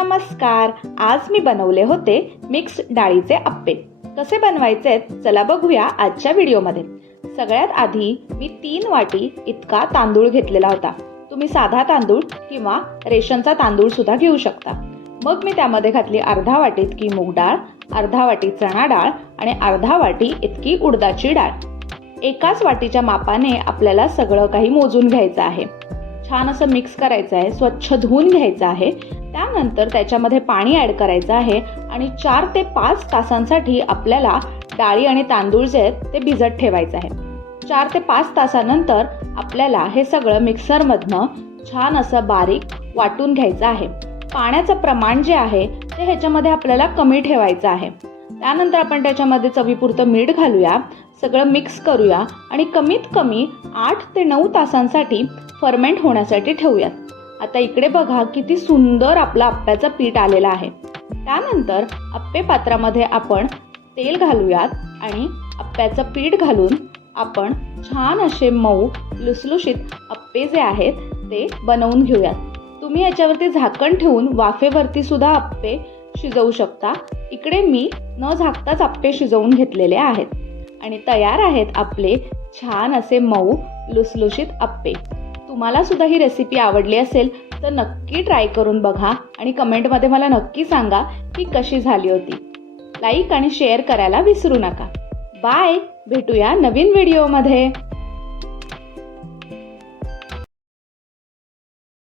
नमस्कार. आज मी बनवले होते मिक्स डाळीचे अप्पे. कसे बनवायचे चला बघूया आजच्या व्हिडिओमध्ये. सगळ्यात आधी मी 3 वाटी इतका तांदूळ घेतलेला होता. तुम्ही साधा तांदूळ किंवा रेशनचा तांदूळ सुद्धा घेऊ शकता. मग मी त्यामध्ये घातली अर्धा वाटी इतकी मूग डाळ, अर्धा वाटी चणा डाळ आणि अर्धा वाटी इतकी उडदाची डाळ. एकाच वाटीच्या मापाने आपल्याला सगळं काही मोजून घ्यायचं आहे. छान असं मिक्स करायचं आहे, स्वच्छ धुवून घ्यायचं आहे. त्यानंतर त्याच्यामध्ये पाणी ॲड करायचं आहे आणि 4 ते 5 तासांसाठी आपल्याला डाळी आणि तांदूळ जे आहेत ते भिजत ठेवायचं आहे. 4 ते 5 तासानंतर आपल्याला हे सगळं मिक्सरमधनं छान असं बारीक वाटून घ्यायचं आहे. पाण्याचं प्रमाण जे आहे ते ह्याच्यामध्ये आपल्याला कमी ठेवायचं आहे. त्यानंतर आपण त्याच्यामध्ये चवीपुरतं मीठ घालूया, सगळं मिक्स करूया आणि कमीत कमी 8 ते 9 तासांसाठी फर्मेंट होण्यासाठी ठेवूयात. आता इकडे बघा किती सुंदर आपलं आप्प्याचं पीठ आलेलं आहे. त्यानंतर आप्पे पात्रामध्ये आपण तेल घालूयात आणि आप्प्याचं पीठ घालून आपण छान असे मऊ लुसलुशीत आप्पे जे आहेत ते बनवून घेऊयात. तुम्ही याच्यावरती झाकण ठेवून वाफेवरती सुद्धा आप्पे शिजवू शकता. इकडे मी न झाकताच आप्पे शिजवून घेतलेले आहेत आणि तयार आहेत आपले छान असे मऊ लुसलुशीत आप्पे. तुम्हाला सुद्धा ही रेसिपी आवडली असेल तर नक्की ट्राय करून बघा आणि कमेंटमध्ये मला नक्की सांगा की कशी झाली होती. लाईक आणि शेअर करायला विसरू नका. बाय, भेटूया नवीन व्हिडिओमध्ये.